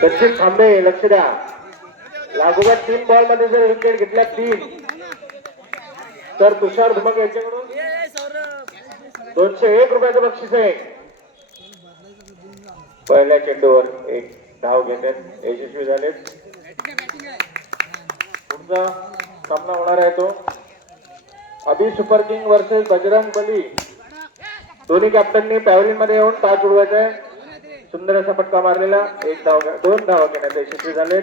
सचिन थांबे लक्ष द्या. लागोपाठ 3 बॉल मध्ये जर विकेट घेतल्या 3 तर तुषार धुमक यांच्याकडून 201 रुपयाचं बक्षीस आहे. पहिल्या चेंडूवर एक धाव घेण्यात यशस्वी झाले. पुढचा सामना होणार आहे तो अभि super king versus Bajrang Bali. दोन्ही कॅप्टननी पॅव्हलियन मध्ये येऊन टॉस उडवायचा आहे. सुंदर असा फटका मारलेला. 2 धावा घेण्यात यशस्वी झाले.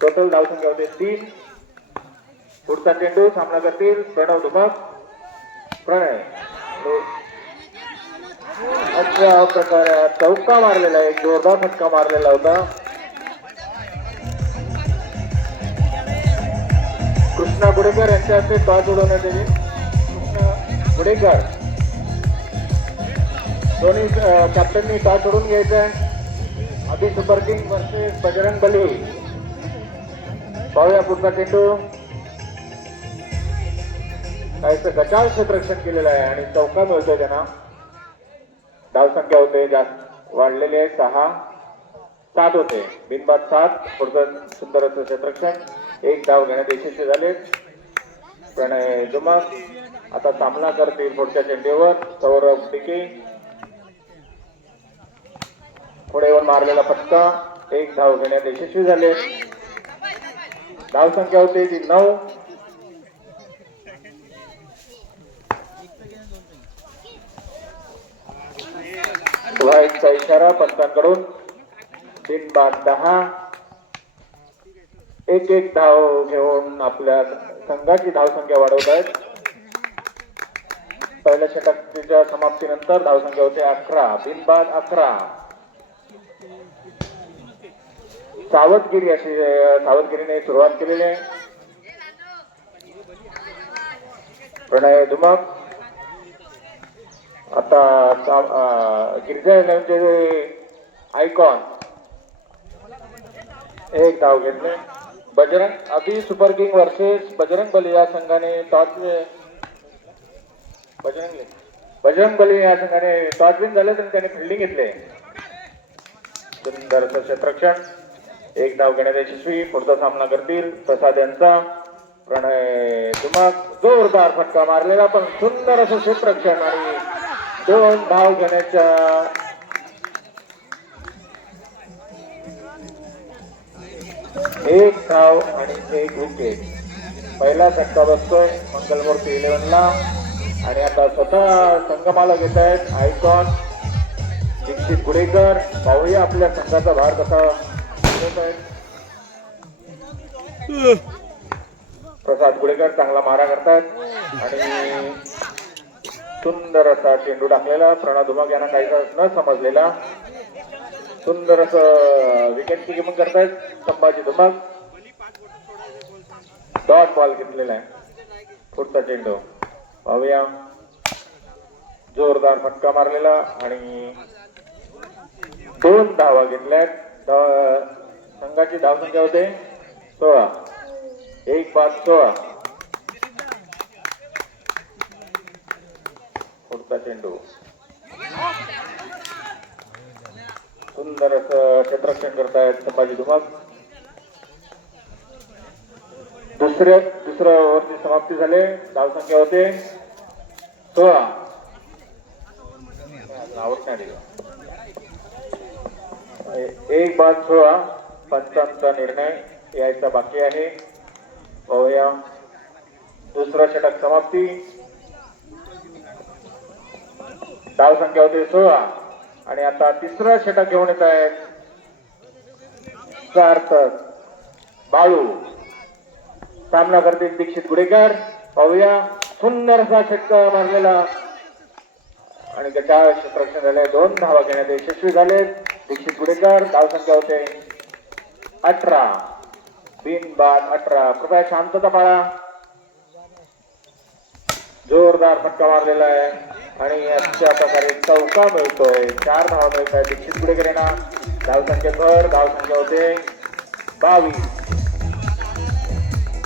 टोटल धावसंख्या होते 3. पुढचा चेंडू सामना करतील प्रणव धुमक. प्रणय अशा प्रकारे चौका मारलेला, एक जोरदार फटका मारलेला होता. कृष्णा गुडेकर यांच्या हस्ते टॉस उडवण्यात येईल. कृष्णा गुडेकर दोन्ही कॅप्टननी टॉस उडवून घ्यायचा आहे. अभि super king versus Bajrang Bali. पाहूया पुढचा चेंडू. काहीच गचाळ क्षेत्ररक्षण केलेलं आहे आणि चौका मिळतोय त्यांना. धावसंख्या होते जास्त वाढलेली आहे. 6-7 होते. बिनबाद 7. पुढचं सुंदर असं क्षेत्ररक्षण. 1 धाव घेण्यात यशस्वी झाले. प्रणय धुमक आता सामना करतील पुढच्या चेंडूवर सौरभ टिके. पुढे येऊन मारलेला फटका. 1 धाव घेण्यात यशस्वी झाले. धावसंख्या होते ती 9. व्हाईटचा इशारा पंचांकडून. बिनबाद 10. 1-1 धाव घेऊन आपल्या संघाची धावसंख्या वाढवत आहेत. पहिल्या षटकाच्या समाप्तीनंतर धावसंख्या होते 11. बिनबाद 11. सावधगिरीने सुरुवात केलेली आहे. प्रणय धुमक आता गिरिजा इलेव्हनचे आयकॉन 1 धाव घेतले. बजरंग अभि super king versus Bajrang Bali या संघाने बजरंग बली या संघाने टॉस विन झाले तर त्याने फिल्डिंग घेतले. सुंदर क्षेत्ररक्षण. 1 धाव घेण्यात यशस्वी. पुढचा सामना करतील प्रसाद यांचा. प्रणय धुमक जोरदार फटका मारलेला पण सुंदर असं क्षेत्ररक्षण आणि 2 धाव घेण्याच्या 1 धाव आणि 1 विकेट. पहिला फटका बसतोय मंगलमूर्ती 11ला आणि आता स्वतः संघमाला घेत आहेत आयकॉन दीक्षित गुडेकर. पाहूया आपल्या संघाचा भार कसा होत आहे. प्रसाद गुडेकर चांगला मारा करतात आणि सुंदर असा चेंडू टाकलेला. प्रणव धुमक यांना काहीसा न समजलेला सुंदर असं विकेट किपिंग करतायत संभाजी धुमक. डॉट बॉल घेतलेला आहे. पुढचा चेंडू पाहूया. जोरदार फटका मारलेला आणि 2 धावा घेतल्यात. संघाची धावसंख्या होते 16. 1 बाद 16. पुढचा चेंडू सुंदर असं क्षेत्ररक्षण करतायत संभाजी धुमक. दुसऱ्या ओव्हरची समाप्ती झाली. धावसंख्या होते 16. आवड नाही 1 बाद 16. पंचांचा निर्णय यायचा बाकी आहे. पाहूया दुसरा षटक समाप्ती. धावसंख्या होते 16 आणि आता तिसरा षटक घेऊन येत आहेत सार्थक बाळू. सामना करतील दीक्षित गुडेकर. पाहूया सुंदर असा षटका मारलेला आणि त्याच्या क्षेत्ररक्षण झाले. 2 धावा घेण्यात यशस्वी झाले दीक्षित गुडेकर. धावसंख्या होते 18. बिनबाद 18. कृपया शांतता पाळा. जोरदार फटका मारलेला आहे आणि अशा प्रकारे चौका मिळतोय. 4 धावा मिळत आहेत दीक्षित गुडेकर यांना. धावसंख्येवर धावसंख्या होते 22.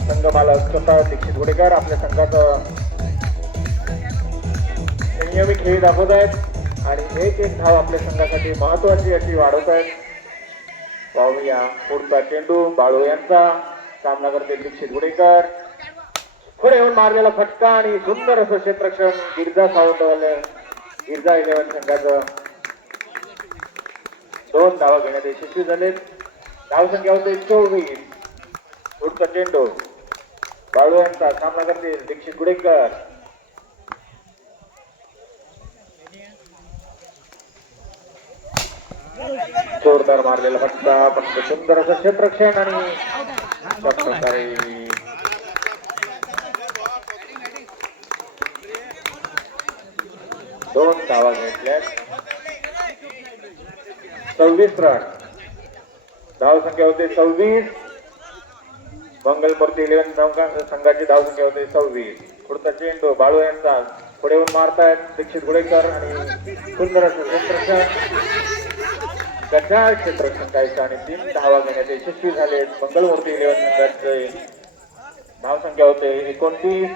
संघमाला स्वतः दीक्षित गुडेकर आपल्या संघाचं नियमित खेळ दाखवत आहेत आणि एक धाव आपल्या संघासाठी महत्वाची अशी वाढवत आहेत. पाहूया पुढचा चेंडू बाळू यांचा सामना करते दीक्षित गुडेकर. पुढे येऊन मारलेला फटका आणि सुंदर असं क्षेत्ररक्षण गिरजा सावंतवाले गिरजा 11 संघाचं 2 धावा घेण्यात यशस्वी झाले. धावसंख्या होते 24. पुढचा चेंडू बाळू यांचा सामना करते दीक्षित गुडेकर. जोरदार मारलेला फटका पण सुंदर असं क्षेत्ररक्षण आणि अशा प्रकारे 2 धावा घेतल्या. 26 रन. धावसंख्या होते 26. मंगलमूर्ती 11 संघाची धावसंख्या होते 26. पुढचा चेंडू बाळू यांचा पुढे येऊन मारतायत दीक्षित गुडेकर आणि सुंदर असं क्षेत्ररक्षण गटाळ क्षेत्ररक्षण कायचं आणि 3 धावा घेण्यात यशस्वी झाले. मंगलमूर्ती 11 संघाचे धावसंख्या होते 29.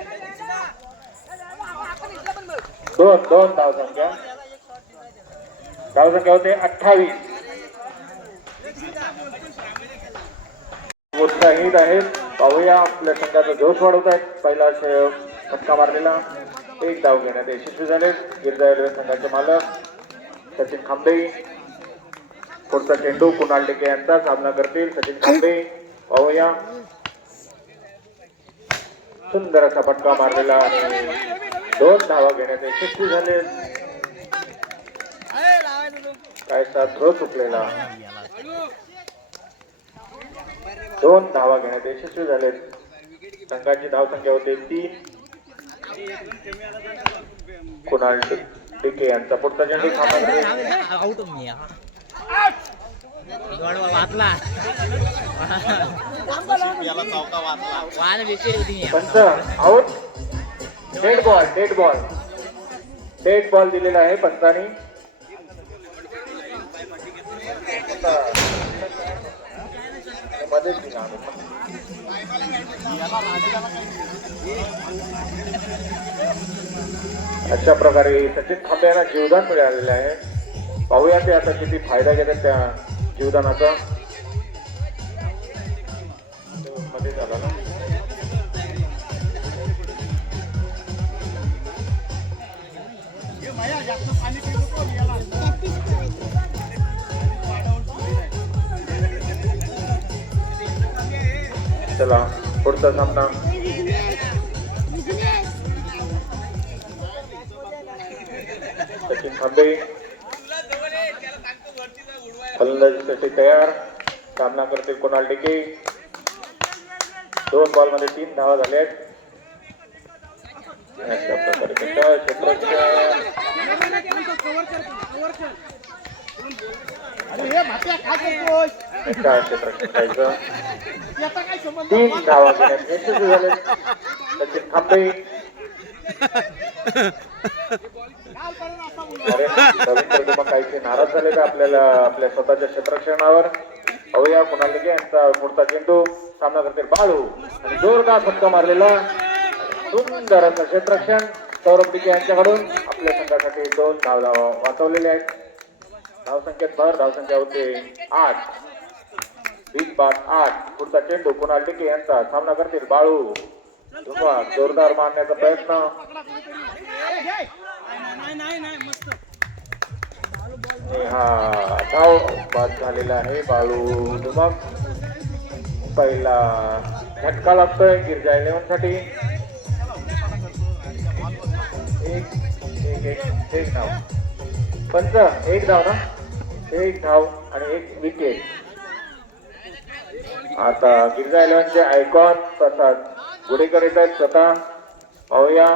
2 धावसंख्या होते 28. उत्साहित आहेत. पाहूया आपल्या संघाचा जोश वाढवत आहेत. पहिला फटका मारलेला 1 धाव घेण्यात यशस्वी झाले. गिरजा 11 संघाचे मालक सचिन खांबे. पुढचा चेंडू कुणाल टेके यांचा सामना करतील सचिन खांबे. पाहूया सुंदर असा फटका मारलेला आणि 2 धावा घेण्यात यशस्वी झाले. कायचा थ्रो चुकलेला. 2 धावा घेण्यात यशस्वी झाले. संघाची धावसंख्या होते 3. कुणाल टेके यांचा पुढचा चेंडू पंच आउट. डेड बॉल दिलेला आहे पंचानी. मध्येच अशा प्रकारे सचिन खांबे यांना जीवदान मिळालेलं आहे. पाहूया ते आता किती फायदा घेतात त्या जीवदानाचा. मध्ये झाला ना. चला पुढचा सामना सचिन खांबे फलंदाजीसाठी तयार. सामना करते कुणाल टेके. 2 बॉल मध्ये 3 धावा झाल्या आहेत. अशा प्रकारे क्षेत्ररक्षण क्षेत्ररक्षण 3 धावा घेण्यात यशस्वी झाले सचिन खांबे. रवींद्र डुमा काहीसे नाराज झाले का आपल्याला आपल्या स्वतःच्या क्षेत्ररक्षणावर. पाहूया कुणाल टेके यांचा पुढचा चेंडू सामना करते बाळू आणि जोरदार फटका मारलेला सुंदर असं क्षेत्ररक्षण सौरभ टिके यांच्याकडून. आपल्या संघासाठी 2 धावा वाचवलेले आहेत. धावसंख्येत भर. धावसंख्या होते 8. 20-8. पुढचा चेंडू कुणाल टेके यांचा सामना करतील बाळू. जोरदार मारण्याचा प्रयत्न. हा धाव बाद झालेला आहे. बाळू धुमक पहिला झटका लागतोय गिरजा 11 साठी. एक धाव. पंच 1 धाव ना. 1 धाव आणि 1 विकेट. आता गिरजा 11 चे आयकॉन तसाच गुडेकर येत आहेत स्वतः. पाहूया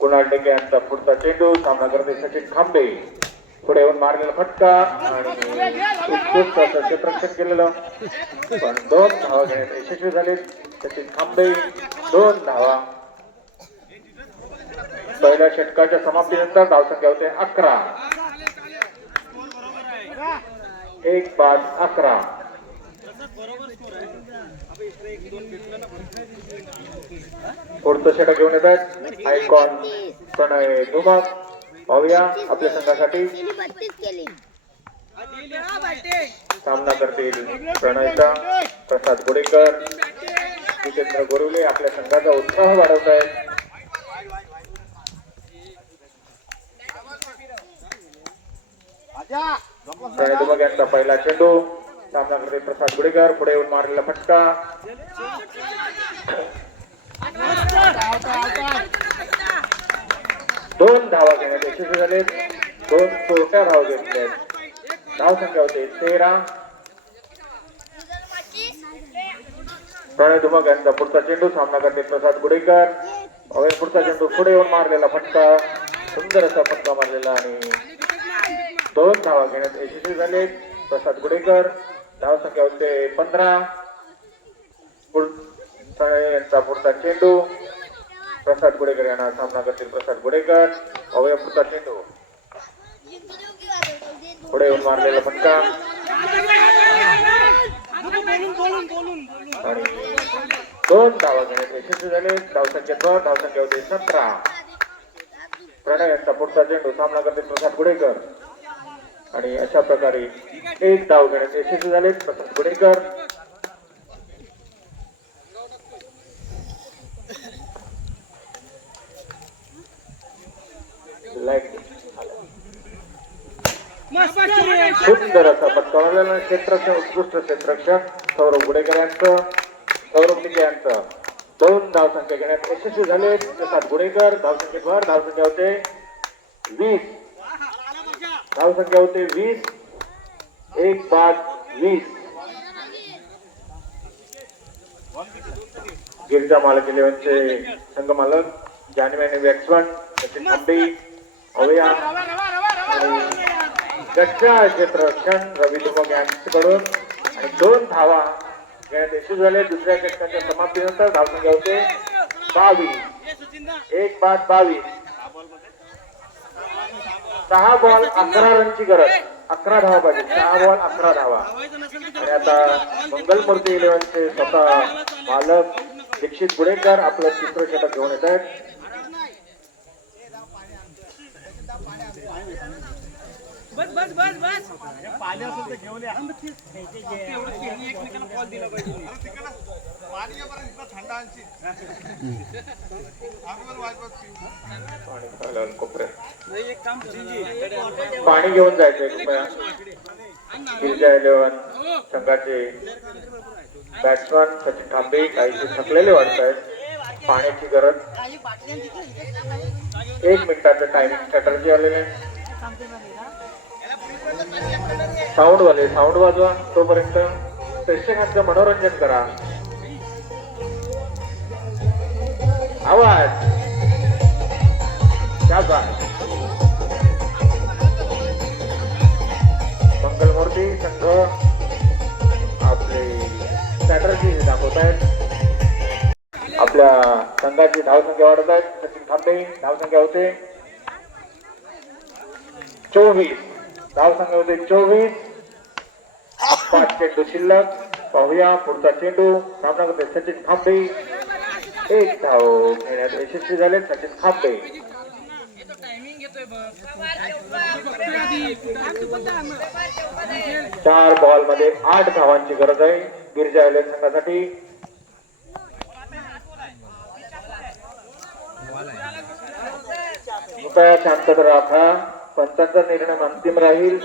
कुणाल टेके यांचा पुढचा चेंडू सामना करते सचिन खांबे. पुढे येऊन मारलेला फटका आणि उत्कृष्ट असं क्षेत्ररक्षण केलेलं पण 2 धावा घेण्यात यशस्वी झाले सचिन खांबे. 2 धावा. पहिल्या षटकाच्या समाप्तीनंतर धावसंख्या होते 11. 1-11. पुढचं षटक घेऊन येत आहेत आयकॉन प्रणय धुमक पाहूया आपल्या संघासाठी सामना करतील प्रणयचा प्रसाद गोडेकर जितेंद्र गोरुले आपल्या संघाचा उत्साह वाढवत आहेत. प्रणय धुमक यांचा पहिला चेंडू सामना करतील प्रसाद गोडेकर पुढे येऊन मारलेला फटका 2 धावा घेण्यात यशस्वी झाले. 2 चोरट्या धावा घेतल्या. धाव संख्या होते 13. प्रणय धुमक यांचा पुढचा चेंडू सामना करते प्रसाद गुडेकर पुढचा चेंडू पुढे येऊन मारलेला फटका सुंदर असा फटका मारलेला आणि 2 धावा घेण्यात यशस्वी झाले प्रसाद गुडेकर. धाव संख्या होते 15. प्रणय यांचा पुढचा चेंडू प्रसाद गुडेकर यांना सामना करतील प्रसाद गुडेकर पुढचा चेंडू पुढे येऊन मारलेला फटका आणि 2 धावा घेण्यात यशस्वी झाले. धावसंख्या धावसंख्या होती 17. प्रणय यांचा पुढचा चेंडू सामना करतील प्रसाद गुडेकर आणि अशा प्रकारे 1 धाव घेण्यात यशस्वी झाले प्रसाद गुडेकर. सुंदर असा फटका मारलेला क्षेत्ररक्षण उत्कृष्ट क्षेत्ररक्षक सौरभ गुडेकर यांचं सौरभ निके यांचं 2 धावसंख्या घेण्यात यशस्वी झाले प्रसाद गुडेकर. धावसंख्येवर धावसंख्या होते 20. धावसंख्या होते 20. 1 बाद 20. गिरिजा मालक 11चे संघ मालक जानेवारी बॅट्समन सचिन थांबे अवया गच्चा क्षेत्ररक्षण रवी धुमक यांच्याकडून आणि 2 धावा घेण्यात यशस्वी झाले. दुसऱ्या षटकाच्या समाप्तीनंतर धावसंख्या होते 22. 1 बाद 22. 6 बॉल 11 रनची गरज. 11 धावा पाहिजे. 6 बॉल 11 धावा आणि आता मंगलमूर्ती 11चे स्वतः मालक दीक्षित गुडेकर आपलं 3रं षटक घेऊन येत आहेत. बस बस बस बस पाणी असेल तर घेऊन या एकमेकाला कॉल दिला पाहिजे पाणी थंड आणची एक काम पाणी घेऊन जायचंय कृपया. गिरिजा 11 संघाचे बॅट्समन सचिन थांबे काहीसे थकलेले वाटत आहेत. पाण्याची गरज. 1 मिनिटाचं टायमिंग स्ट्रॅटर्जी आलेले. साऊंड वाजवा तोपर्यंत प्रेक्षकांचं मनोरंजन करा. आवाज मंगलमूर्ती संघ आपले स्ट्रॅटर्जी दाखवत आहेत. आपल्या संघाची धावसंख्या वाढत आहेत. सचिन थांबे धावसंख्या होते 24. धावसंख्या होते 24. 5 चेंडू शिल्लक. पाहूया पुढचा चेंडू सामना करते सचिन थांबे. 1 धाव घेण्यात यशस्वी झाले सचिन थांबे. 4 बॉल मध्ये 8 धावांची गरज आहे गिरिजा 11 संघासाठी. शांतता राखा. पंचांचा निर्णय अंतिम राहील.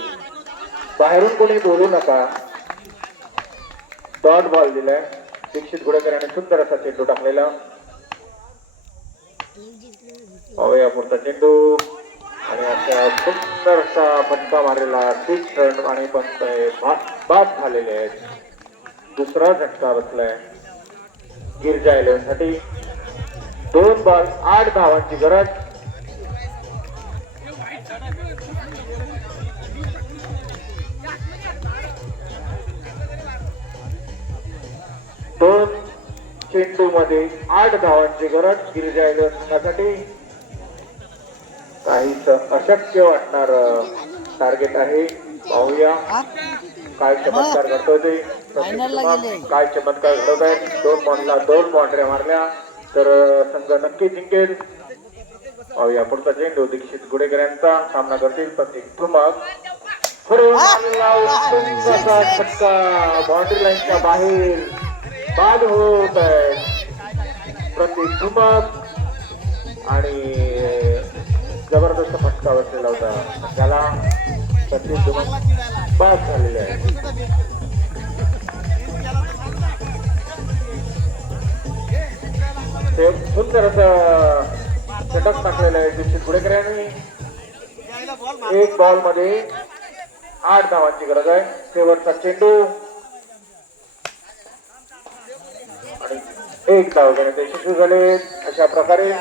बाहेरून कोणी बोलू नका. डॉट बॉल दिलाय. दीक्षित गुडेकर यांनी सुंदर असा चेंडू टाकलेला. पाहूया पुढचा चेंडू आणि अशा सुंदर असा फटका मारलेला 6 रन आणि बाद झालेले आहेत. 2रा झटका बसलाय गिरिजा 11 साठी. 2 बॉल 8 धावांची गरज. दोन चेंडू मध्ये 8 धावांची गरज गिरिजा 11 संघासाठी. काहीच अशक्य वाटणार टार्गेट आहे. पाहूया काय चमत्कार घडतोय ते. काय चमत्कार घडत आहेत. 2 बॉलला 2 बाउंड्री मारल्या तर संघ नक्की जिंकेल. पाहूया पुढचा चेंडू दीक्षित गुडेकर यांचा सामना करतील प्रत्येक ठुमक पुढे मारलेला उत्तुंग असा छक्का बाउंड्री लाईनच्या बाहेर बाद होत आहे प्रत्येक ठुमक आणि जबरदस्त फटका बसलेला होता त्याला प्रत्येक ठुमक बाद झालेले आहे ते सुंदर असं षटक टाकलेलं आहे दीक्षित गुडेकर यांनी एक बॉल मध्ये 8 धावांची गरज आहे शेवटचा चेंडू आणि 1 धाव घेण्यात यशस्वी झाले अशा प्रकारे